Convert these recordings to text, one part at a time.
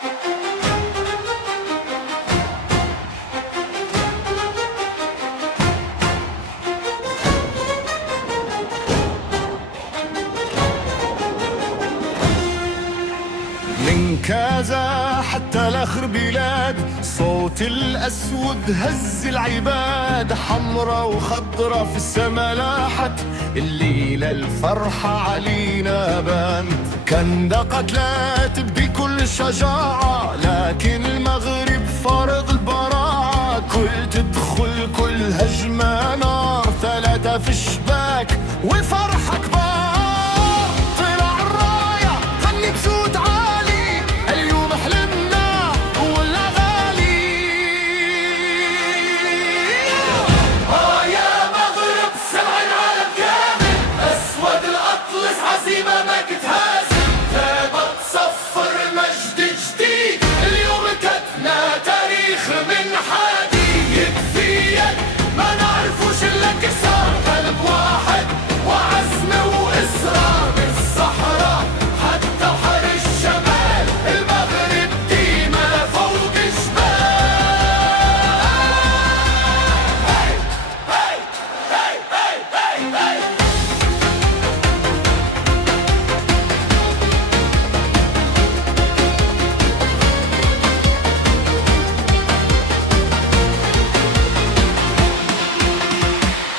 من كازا حتى لاخر بلاد صوت الأسود هز العباد. حمرا وخضرا في السما لاحت، الليلة الفرحة علينا بانت. كندقت لا تبدي كل شجاعة، لكن المغرب فرض البراعة. كل تدخل كل هجمة نار، ثلاثة في الشباك والفرحة كبار. طلع الراية غني بصوت عالي، اليوم حلمنا والأغاني. يا مغرب سمع العالم كامل، أسود الأطلس عزيمة ما كتهازم. ثابت صفر مجد جديد، اليوم كتبنا تاريخ من حديد. يد في يد ما نعرفوش إلا كسار، قلب واحد وعزم وإصرار. من الصحراء حتى بحر الشمال، المغرب ديما فوق جبال. هاي هاي هاي هاي هاي هاي.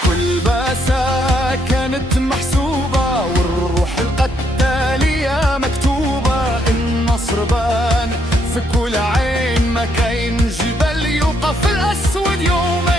كل باسة كانت محسوبة، والروح القتالية مكتوبة. النصر بان في كل عين، ما كاين جبل يوقف الأسود يوم